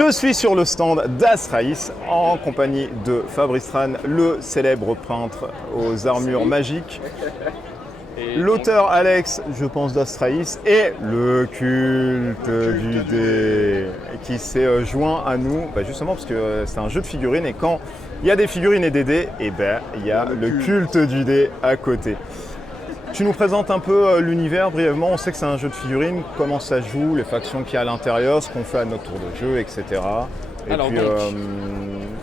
Je suis sur le stand d'Astraïs en compagnie de Fabrice Tran, le célèbre peintre aux armures magiques, l'auteur Alex, je pense, d'Astraïs et le culte du dé qui s'est joint à nous justement parce que c'est un jeu de figurines et quand il y a des figurines et des dés, et il y a le culte du dé à côté. Tu nous présentes un peu l'univers brièvement, on sait que c'est un jeu de figurines, comment ça joue, les factions qu'il y a à l'intérieur, ce qu'on fait à notre tour de jeu, etc. Et alors puis, donc,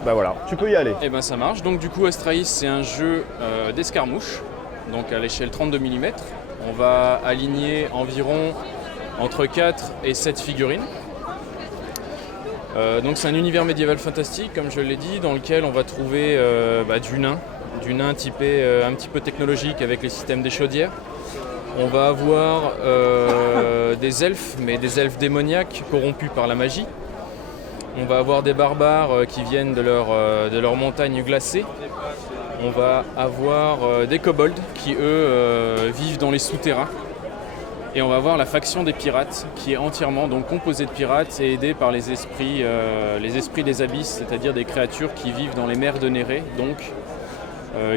voilà, tu peux y aller. Et ben ça marche. Donc du coup Astraïs c'est un jeu d'escarmouche, donc à l'échelle 32 mm. On va aligner environ entre 4 et 7 figurines. Donc c'est un univers médiéval fantastique, comme je l'ai dit, dans lequel on va trouver du nain typé un petit peu technologique avec les systèmes des chaudières. On va avoir des elfes, mais des elfes démoniaques corrompus par la magie. On va avoir des barbares qui viennent de leur montagne glacée. On va avoir des kobolds qui, eux, vivent dans les souterrains. Et on va avoir la faction des pirates qui est entièrement donc composée de pirates et aidée par les esprits des abysses, c'est-à-dire des créatures qui vivent dans les mers de Néré, donc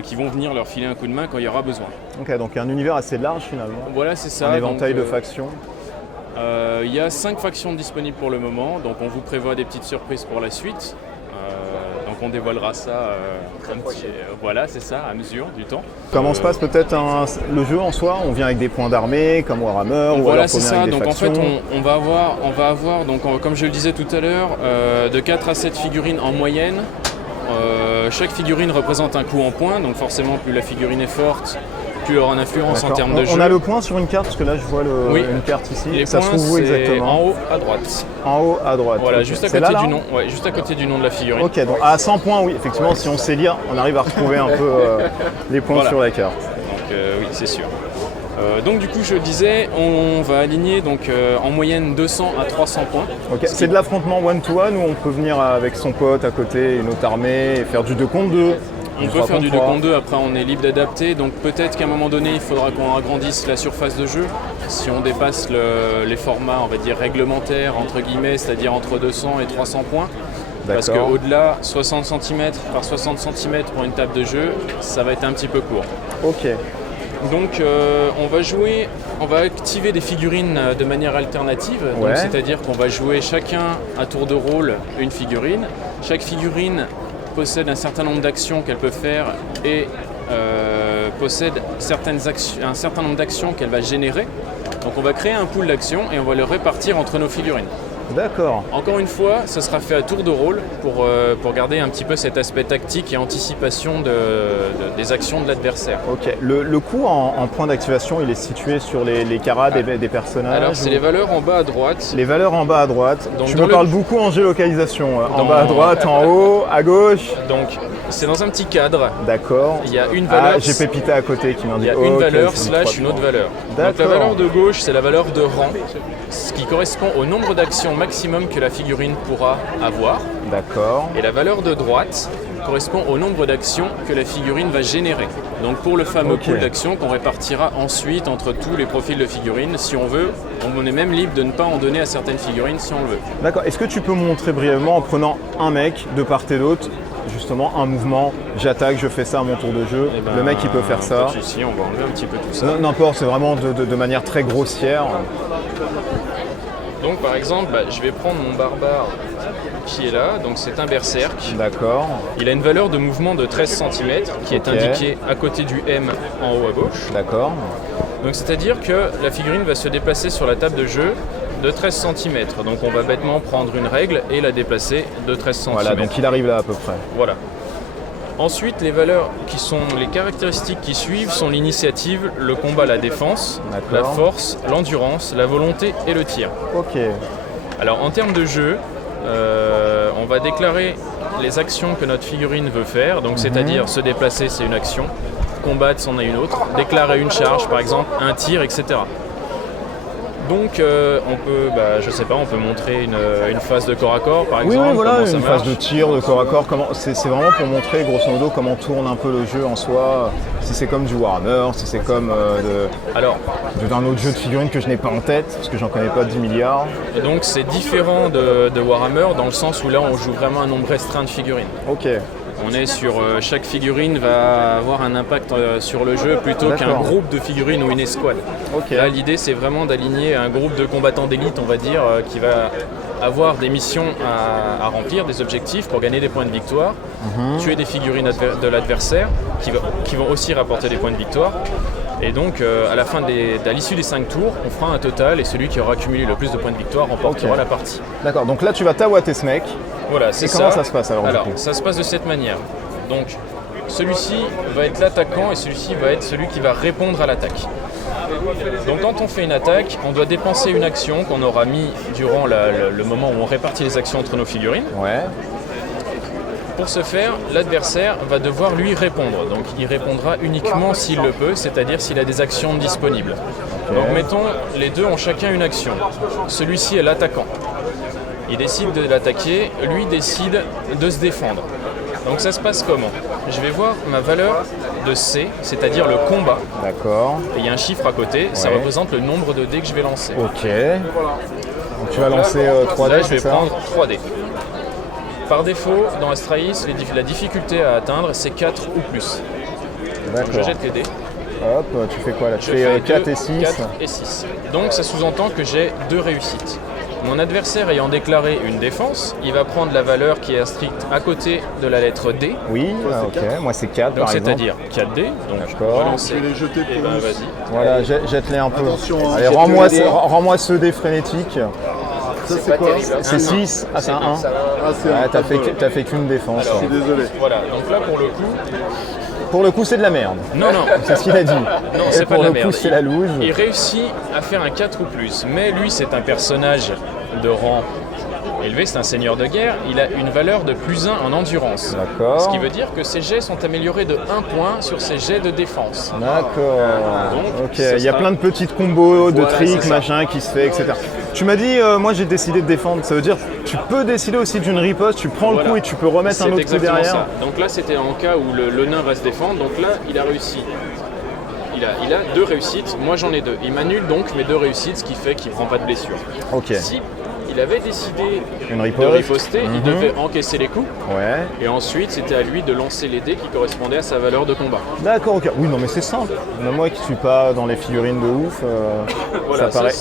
qui vont venir leur filer un coup de main quand il y aura besoin. Ok, donc un univers assez large finalement. Voilà, c'est ça. Un éventail de factions. Il y a 5 factions disponibles pour le moment, donc on vous prévoit des petites surprises pour la suite. Donc on dévoilera ça voilà, c'est ça, à mesure du temps. Comment se passe peut-être le jeu en soi? On vient avec des points d'armée comme Warhammer ou voilà, alors c'est ça. avec des donc factions. en fait on va avoir donc, comme je le disais tout à l'heure, de 4 à 7 figurines en moyenne. Chaque figurine représente un coût en points, donc forcément plus la figurine est forte, plus elle aura une influence en termes de jeu. On a le point sur une carte, parce que là je vois une carte ici. Les ça points, se trouve où exactement? En haut à droite. En haut à droite. Voilà, okay. juste à côté du nom. Ouais, juste à côté du nom de la figurine. Ok, donc à 100 points, oui, effectivement, si on sait lire, on arrive à retrouver un peu les points sur la carte. Donc oui, c'est sûr. Donc du coup, je le disais, on va aligner donc en moyenne 200 à 300 points. Ok, c'est de l'affrontement one-to-one où on peut venir avec son pote à côté, une autre armée, et faire du 2 contre 2. On peut faire du 2 contre 2, après on est libre d'adapter, donc peut-être qu'à un moment donné il faudra qu'on agrandisse la surface de jeu. Si on dépasse les formats, on va dire réglementaires, entre guillemets, c'est-à-dire entre 200 et 300 points. Parce qu'au-delà, 60 cm par 60 cm pour une table de jeu, ça va être un petit peu court. Ok. Donc on va activer des figurines de manière alternative, ouais. C'est-à-dire qu'on va jouer chacun à tour de rôle une figurine. Chaque figurine possède un certain nombre d'actions qu'elle peut faire et possède un certain nombre d'actions qu'elle va générer. Donc on va créer un pool d'actions et on va le répartir entre nos figurines. D'accord. Encore une fois, ça sera fait à tour de rôle pour garder un petit peu cet aspect tactique et anticipation des actions de l'adversaire. Ok. Le coût en point d'activation, il est situé sur les carats des personnages? Alors c'est les valeurs en bas à droite. Les valeurs en bas à droite. Donc, tu me parles beaucoup en géolocalisation. En bas à droite, en haut, à gauche. Donc c'est dans un petit cadre. D'accord. Il y a une valeur. J'ai Pépita à côté qui m'indique. Il y a une valeur slash une autre valeur. Donc la valeur de gauche, c'est la valeur de rang, ce qui correspond au nombre d'actions maximum que la figurine pourra avoir. D'accord. Et la valeur de droite correspond au nombre d'actions que la figurine va générer. Donc pour le fameux pool d'actions qu'on répartira ensuite entre tous les profils de figurines, si on veut, on est même libre de ne pas en donner à certaines figurines si on le veut. D'accord. Est-ce que tu peux montrer brièvement en prenant un mec de part et d'autre, justement un mouvement, j'attaque, je fais ça à mon tour de jeu, le mec il peut faire ça. Ici, on va enlever un petit peu tout ça. N'importe, c'est vraiment de manière très grossière. Donc par exemple, je vais prendre mon barbare qui est là, donc c'est un berserk. D'accord. Il a une valeur de mouvement de 13 cm qui est indiquée à côté du M en haut à gauche. D'accord. Donc c'est-à-dire que la figurine va se déplacer sur la table de jeu de 13 cm. Donc on va bêtement prendre une règle et la déplacer de 13 cm. Voilà, donc il arrive là à peu près. Voilà. Ensuite, les valeurs qui sont les caractéristiques qui suivent sont l'initiative, le combat, la défense, la force, l'endurance, la volonté et le tir. Ok. Alors en termes de jeu, on va déclarer les actions que notre figurine veut faire, donc c'est-à-dire se déplacer, c'est une action, combattre, c'en est une autre, déclarer une charge, par exemple un tir, etc. Donc on peut, je sais pas, on peut montrer une phase de corps à corps par exemple. Oui, voilà, comment ça une marche. phase de tir, de corps à corps. C'est vraiment pour montrer grosso modo comment tourne un peu le jeu en soi. Si c'est comme du Warhammer, si c'est comme d'un autre jeu de figurines que je n'ai pas en tête, parce que j'en connais pas 10 milliards. Et donc c'est différent de Warhammer dans le sens où là on joue vraiment un nombre restreint de figurines. Ok. On est sur chaque figurine va avoir un impact sur le jeu plutôt qu'un groupe de figurines ou une escouade. Okay. Là l'idée c'est vraiment d'aligner un groupe de combattants d'élite, on va dire, qui va avoir des missions à remplir, des objectifs pour gagner des points de victoire, tuer des figurines de l'adversaire qui vont aussi rapporter des points de victoire. Et donc à l'issue des 5 tours, on fera un total et celui qui aura accumulé le plus de points de victoire remportera la partie. D'accord, donc là tu vas tawater ce mec. Voilà, c'est ça. Comment ça se passe alors du coup ? Ça se passe de cette manière. Donc celui-ci va être l'attaquant et celui-ci va être celui qui va répondre à l'attaque. Donc quand on fait une attaque, on doit dépenser une action qu'on aura mis durant le moment où on répartit les actions entre nos figurines. Ouais. Pour ce faire, l'adversaire va devoir lui répondre. Donc il répondra uniquement s'il le peut, c'est-à-dire s'il a des actions disponibles. Okay. Donc mettons, les deux ont chacun une action. Celui-ci est l'attaquant. Il décide de l'attaquer, lui décide de se défendre. Donc ça se passe comment ? Je vais voir ma valeur de C, c'est-à-dire le combat. D'accord. Et il y a un chiffre à côté, ça représente le nombre de dés que je vais lancer. Ok. Donc tu vas lancer 3 dés, là, je vais prendre 3 dés. Par défaut, dans Astralis, la difficulté à atteindre, c'est 4 ou plus. Donc je jette les dés. Hop, tu fais quoi là ? Tu fais 4 et 6. 4 et 6. Donc ça sous-entend que j'ai 2 réussites. Mon adversaire ayant déclaré une défense, il va prendre la valeur qui est inscrite à côté de la lettre D. Oui, ok, moi c'est 4 donc par exemple. C'est-à-dire 4 dés, donc je vais les jeter pour nous. Vas-y. Voilà, jette-les un peu. Attention, allez, rends-moi ce dé frénétique. Ça c'est quoi ? C'est 6, c'est un 1. Ah, c'est t'as fait qu'une défense. Alors, je suis désolé. Voilà, donc là pour le coup c'est de la merde. Non, c'est ce qu'il a dit. Non, c'est pas de la merde. Pour le coup c'est la loose. Il réussit à faire un 4 ou plus, mais lui c'est un personnage de rang élevé, c'est un seigneur de guerre, il a une valeur de plus 1 en endurance. D'accord. Ce qui veut dire que ses jets sont améliorés de 1 point sur ses jets de défense. D'accord. Ok, il y a plein de petites combos, de tricks, machin qui se fait, etc. Tu m'as dit, moi j'ai décidé de défendre, ça veut dire tu peux décider aussi d'une riposte, tu prends le coup et tu peux remettre un autre coup derrière. Ça. Donc là c'était en cas où le nain va se défendre, donc là il a réussi. Il a 2 réussites, moi j'en ai 2. Il m'annule donc mes 2 réussites, ce qui fait qu'il ne prend pas de blessure. Ok. Si il avait décidé de riposter, il devait encaisser les coups. Ouais. Et ensuite, c'était à lui de lancer les dés qui correspondaient à sa valeur de combat. D'accord, ok. Oui, non, mais c'est simple. Moi qui ne suis pas dans les figurines de ouf, voilà, ça paraît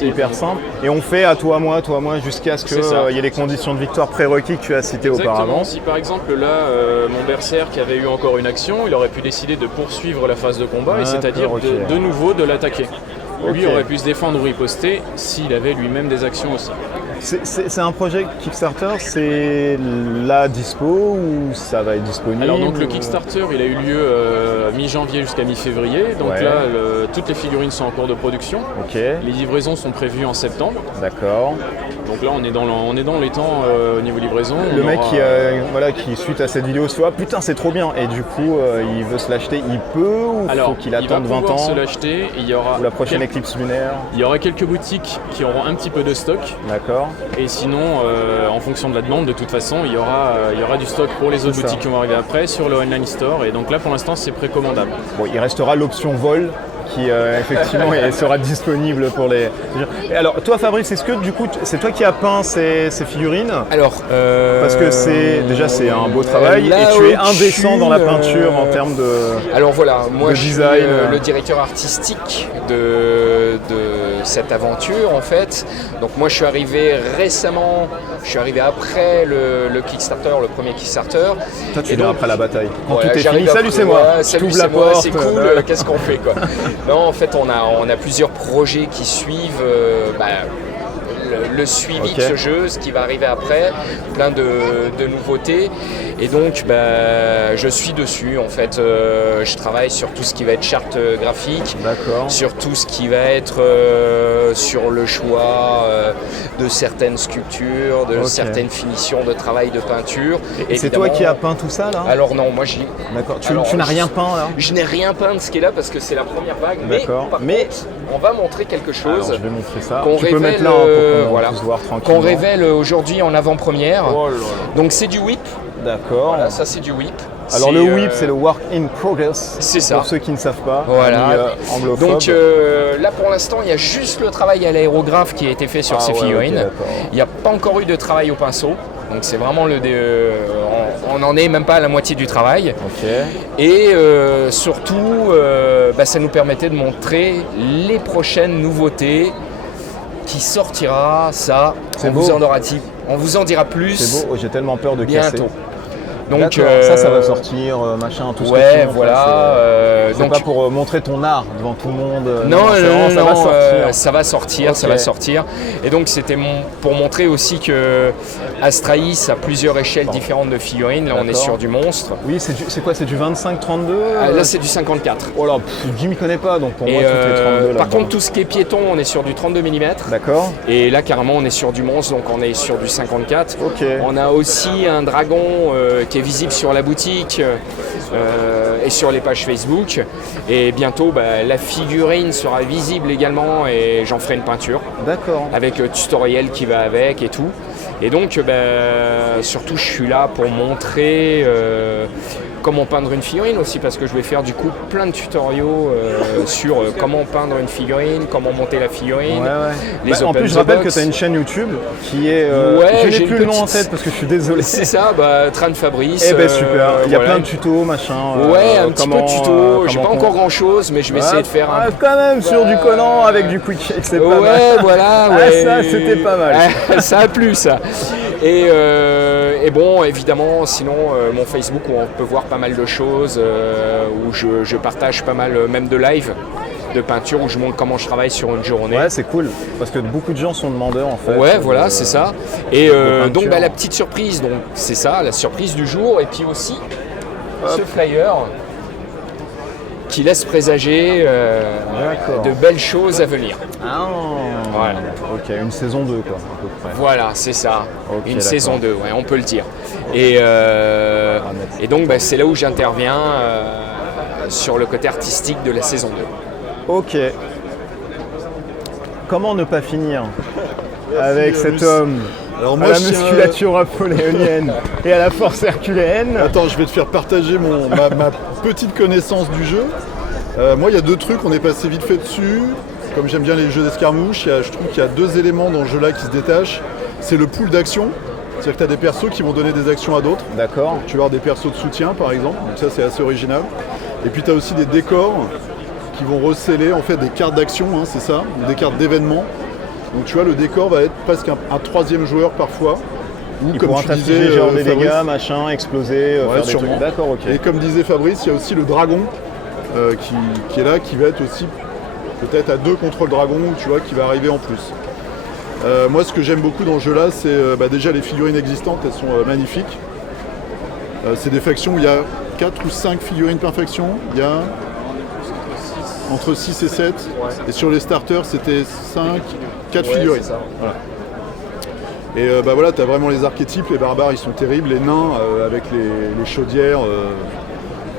hyper simple. Et on fait à toi, moi, jusqu'à ce qu'il y ait les conditions de victoire prérequis que tu as citées auparavant. Si par exemple là, mon berserk avait eu encore une action, il aurait pu décider de poursuivre la phase de combat, et c'est-à-dire de nouveau de l'attaquer. Lui aurait pu se défendre ou riposter s'il avait lui-même des actions aussi. C'est un projet Kickstarter, c'est là dispo ou ça va être disponible ? Alors donc le Kickstarter il a eu lieu mi-janvier jusqu'à mi-février, donc là toutes les figurines sont en cours de production. Ok. Les livraisons sont prévues en septembre. D'accord. Donc là on est dans les temps au niveau livraison. Le mec qui suite à cette vidéo se fait putain c'est trop bien et du coup il veut se l'acheter, il peut ou faut qu'il attende 20 ans ? Il va pouvoir se l'acheter, ou la prochaine éclipse lunaire. Il y aura quelques boutiques qui auront un petit peu de stock. D'accord. Et sinon, en fonction de la demande, de toute façon, il y aura du stock pour les autres boutiques qui vont arriver après sur le online store. Et donc là, pour l'instant, c'est précommandable. Bon, il restera l'option vol qui effectivement sera disponible pour les... Et alors toi Fabrice, est-ce que du coup c'est toi qui as peint ces figurines ? Alors parce que c'est un beau travail et tu es indécent dans la peinture en termes de alors voilà, moi je design, suis le directeur artistique de cette aventure en fait. Donc moi je suis arrivé récemment, après le Kickstarter, le premier Kickstarter. Toi tu viens après la bataille. Quand voilà, tout est fini, salut c'est moi, salut c'est moi, c'est cool, qu'est-ce qu'on fait quoi. Non, en fait, on a plusieurs projets qui suivent le suivi de ce jeu, ce qui va arriver après, plein de nouveautés. Et donc, je suis dessus. En fait, je travaille sur tout ce qui va être charte graphique, sur tout ce qui va être sur le choix de certaines sculptures, de certaines finitions de travail de peinture. Et c'est toi qui as peint tout ça là? Alors non, moi j'y... D'accord. Tu n'as rien peint là? Je n'ai rien peint de ce qui est là parce que c'est la première vague. Mais par contre, on va montrer quelque chose. Alors, je vais montrer ça. Qu'on tu révèle, peux mettre là pour qu'on puisse voir tranquillement. Qu'on révèle aujourd'hui en avant-première. Oh là là. Donc c'est du whip. D'accord. Voilà, ça c'est du whip. Alors le whip, c'est le work in progress. C'est ça. Pour ceux qui ne savent pas. Voilà. Anglophone. Donc là pour l'instant, il y a juste le travail à l'aérographe qui a été fait sur ces figurines. Il n'y a pas encore eu de travail au pinceau. Donc c'est vraiment on n'en est même pas à la moitié du travail. Et surtout, ça nous permettait de montrer les prochaines nouveautés qui sortira. Ça, on vous en dira plus. C'est beau. J'ai tellement peur de casser. Bientôt. Donc ça va sortir, machin, tout ce que tu montres, voilà. C'est donc pas pour montrer ton art devant tout le monde. Non, ça va sortir. Ça va sortir. Et donc c'était pour montrer aussi que Astraïs a plusieurs échelles différentes de figurines. Là, on est sur du monstre. Oui, c'est quoi? C'est du 25-32 Là, c'est du 54. Oh là, Jim ne connaît pas, donc pour moi, tout est 32. Par contre, tout ce qui est piéton, on est sur du 32 mm. D'accord. Et là, carrément, on est sur du monstre, donc on est sur du 54. On a aussi un dragon qui est visible sur la boutique et sur les pages Facebook. Et bientôt, la figurine sera visible également et j'en ferai une peinture. D'accord. Avec le tutoriel qui va avec et tout. Et donc, surtout, je suis là pour montrer comment peindre une figurine aussi, parce que je vais faire du coup plein de tutoriaux sur comment peindre une figurine, comment monter la figurine. En plus, je rappelle que tu as une chaîne YouTube qui est... je n'ai plus le nom en tête parce que je suis désolé. C'est ça, Tran Fabrice. Super, il y a plein de tutos, machin. Un petit peu de tutos, j'ai pas encore grand chose, mais je vais essayer de faire un... Quand même, sur du collant avec du quick shake, c'est pas mal. Ça, c'était pas mal. Ça a plu, ça. Et bon, évidemment, sinon, mon Facebook où on peut voir pas mal de choses, où je partage pas mal, même de live, de peinture, où je montre comment je travaille sur une journée. Ouais, c'est cool, parce que beaucoup de gens sont demandeurs en fait. Ouais, voilà, c'est ça. Et donc, la petite surprise, donc c'est ça, la surprise du jour, et puis aussi ce flyer qui laisse présager de belles choses à venir. Voilà. Ok, une saison 2 quoi, à peu près. Voilà, c'est ça. Une saison 2, on peut le dire. Et donc c'est là où j'interviens sur le côté artistique de la saison 2. Ok. Comment ne pas finir avec cet homme à la musculature napoléonienne et à la force herculéenne? Attends, je vais te faire partager ma petite connaissance du jeu. Moi, il y a deux trucs, on est passé vite fait dessus. Comme j'aime bien les jeux d'escarmouche, je trouve qu'il y a deux éléments dans ce jeu-là qui se détachent. C'est le pool d'action, c'est-à-dire que tu as des persos qui vont donner des actions à d'autres. D'accord. Tu vas avoir des persos de soutien, par exemple, donc ça c'est assez original. Et puis tu as aussi des décors qui vont recéler en fait des cartes d'action, c'est ça, des cartes d'événements. Donc tu vois, le décor va être presque un troisième joueur parfois. Ou comme tu disais, genre des dégâts, machin, exploser, faire sûrement. Des trucs. D'accord, ok. Et comme disait Fabrice, il y a aussi le dragon qui est là, qui va être aussi peut-être à 2 contre le dragon, tu vois, qui va arriver en plus. Moi, ce que j'aime beaucoup dans ce jeu-là, c'est déjà les figurines existantes, elles sont magnifiques. C'est des factions où il y a 4 ou 5 figurines par faction. Il y a entre 6 et 7. Et sur les starters, c'était 4 figurines. Voilà. Et voilà, tu as vraiment les archétypes, les barbares, ils sont terribles. Les nains, avec les chaudières,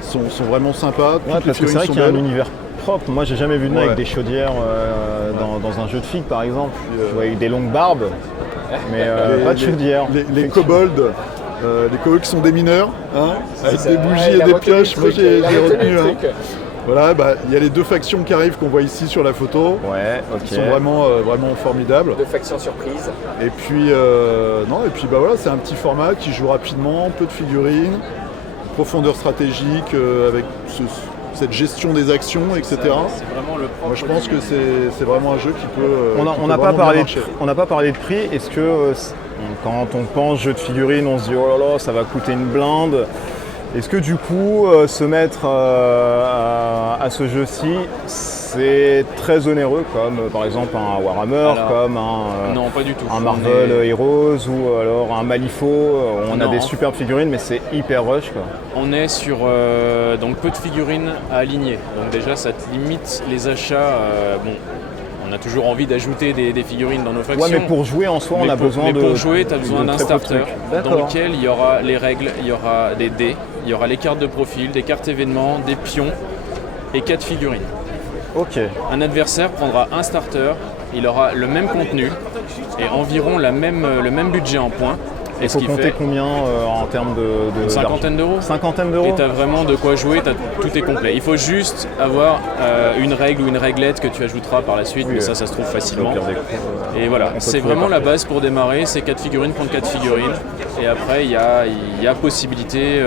sont vraiment sympas. Parce que c'est vrai qu'il y a un univers propre. Moi, j'ai jamais vu de nains avec des chaudières dans un jeu de figues, par exemple. Tu vois, avec des longues barbes, mais pas de chaudières. Les kobolds. Les kobolds qui sont des mineurs, avec des bougies et des pioches. Moi, j'ai retenu. Voilà, il y a les deux factions qui arrivent qu'on voit ici sur la photo. Qui sont vraiment formidables. Deux factions surprises. Et puis, voilà, c'est un petit format qui joue rapidement, peu de figurines, profondeur stratégique avec cette gestion des actions, etc. Moi, je pense que c'est vraiment un jeu qui peut. On n'a pas parlé de prix. Est-ce que quand on pense jeu de figurines, on se dit oh là là, ça va coûter une blinde? Est-ce que du coup, se mettre à ce jeu-ci, c'est très onéreux, comme par exemple un Warhammer, Alors, comme un, Non, pas du tout. un Marvel Heroes ou alors un Malifaux. On a Non. des superbes figurines, mais c'est hyper rush, quoi. On est sur donc peu de figurines à aligner. Donc déjà, ça te limite les achats. Bon, on a toujours envie d'ajouter des figurines dans nos factions. Ouais, mais pour jouer en soi, on a besoin de. Pour jouer, tu as besoin de d'un très peu de starter trucs. dans D'accord. lequel il y aura les règles, il y aura des dés, il y aura les cartes de profil, des cartes événements, des pions et 4 figurines. Ok. Un adversaire prendra un starter, il aura le même contenu et environ le même budget en points. Il faut compter combien en termes de Une cinquantaine d'euros. Cinquantaine Et d'euros. tu as vraiment de quoi jouer, tout est complet. Il faut juste avoir une règle ou une réglette que tu ajouteras par la suite, mais ça se trouve facilement. Au pire des coups, Et voilà, on peut c'est trouver vraiment la partout. base pour démarrer, c'est 4 figurines, prendre 4 figurines. Et après, il y a possibilité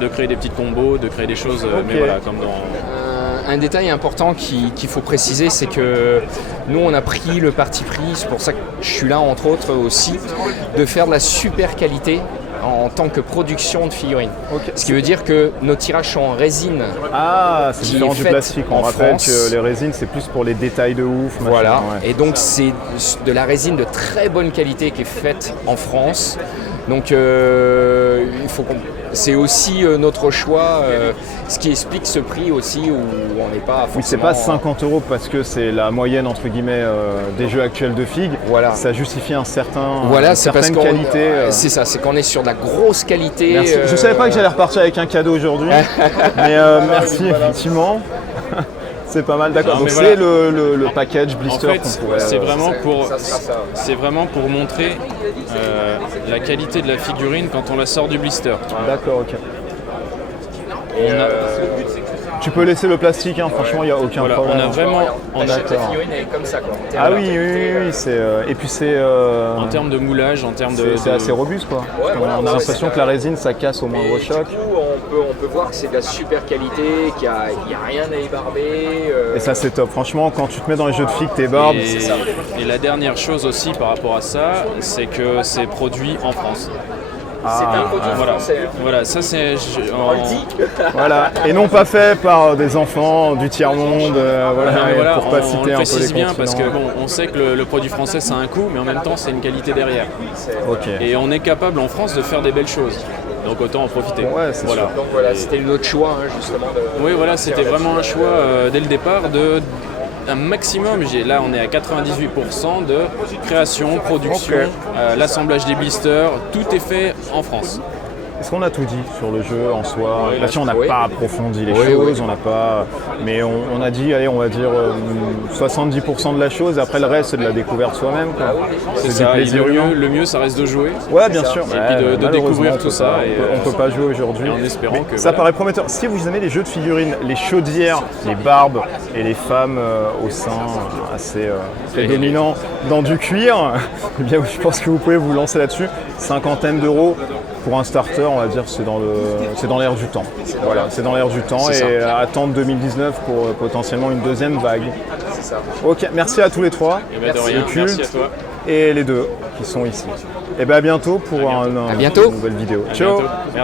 de créer des petits combos, de créer des choses, mais voilà, comme dans... Un détail important qu'il faut préciser, c'est que nous on a pris le parti pris, c'est pour ça que je suis là entre autres aussi, de faire de la super qualité en tant que production de figurines. Ok. Ce qui veut dire que nos tirages sont en résine. Ah, c'est qui différent est du faite plastique. On en rappelle France. que les résines, c'est plus pour les détails de ouf. machin, Voilà. ouais. Et donc c'est de la résine de très bonne qualité qui est faite en France. Donc il faut c'est aussi notre choix, ce qui explique ce prix aussi où on n'est pas forcément... Oui, c'est pas 50 € parce que c'est la moyenne entre guillemets des jeux actuels de figues. Voilà. Ça justifie une Voilà, c'est parce certaine qu'on qualité. c'est ça, c'est qu'on est sur de la grosse qualité. Merci. Je savais pas que j'allais repartir avec un cadeau aujourd'hui, mais merci effectivement. C'est pas mal, d'accord. Non, Donc mais c'est voilà. le package En blister fait, qu'on pourrait. c'est vraiment ça sera ça. c'est vraiment pour montrer la qualité de la figurine quand on la sort du blister. D'accord, ok. On a, Tu peux laisser le plastique, hein, franchement, il n'y a aucun voilà, problème. on a vraiment, T'achètes la d'accord. figurine, elle est comme ça quoi. Ah oui, oui, c'est et puis c'est en termes de moulage, en termes de... c'est assez robuste quoi. Parce qu'on voilà, a ouais, l'impression que la résine ça casse au moindre Et choc. du coup, on peut voir que c'est de la super qualité, qu'il n'y a rien à ébarber. Et ça c'est top. Franchement, quand tu te mets dans les jeux de filles, tes barbes, Et la dernière chose aussi par rapport à ça, c'est que c'est produit en France. c'est un produit Voilà, français. voilà, ça c'est... On le dit. voilà, et non pas fait par des enfants du tiers-monde, voilà, Non, mais voilà, pour pas on citer le un peu précise les bien parce que continents. bon, on sait que le produit français ça a un coût, mais en même temps c'est une qualité derrière. Ok. Et on est capable en France de faire des belles choses. Donc autant en profiter. Ouais, c'est voilà. Donc voilà, c'était notre choix hein, justement. Oui, voilà, c'était vraiment un choix dès le départ de un maximum. Là, on est à 98% de création, production, l'assemblage des blisters, tout est fait en France. Est-ce qu'on a tout dit sur le jeu en soi? Là-dessus, on n'a oui. pas approfondi les Oui, choses, oui. on n'a pas. Mais on a dit, allez, on va dire 70% de la chose. Après, le reste, c'est de la découverte soi-même. quoi. C'est du ça. Et plaisir humain. le mieux, ça reste de jouer. Ouais, bien sûr. Et puis de malheureusement, découvrir on tout peut ça pas- et, on peut pas jouer aujourd'hui. et en espérant que, Ça voilà. paraît prometteur. Si vous aimez les jeux de figurines, les chaudières, les barbes et les femmes au sein assez prédominants dans du cuir, eh bien, je pense que vous pouvez vous lancer là-dessus. Cinquantaine d'euros. Pour un starter, on va dire c'est dans l'air du temps. Voilà, c'est dans l'air du temps C'est et attendre 2019 pour potentiellement une deuxième vague. C'est ça. Ok, merci à tous les trois. Eh ben, de rien, Le merci culte à toi. et les deux qui sont ici. Et bien à bientôt pour À bientôt. une nouvelle vidéo. À Ciao. bientôt. Merci.